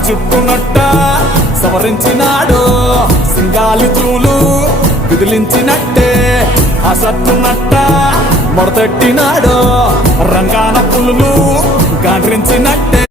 చుట్టునట్ట సవరించినాడు సింగాలి తూలు విదిలించినట్టే ఆ సట్టునట్ట మొడతెట్టినాడు రంగాన పులులు గాండ్రించినట్టే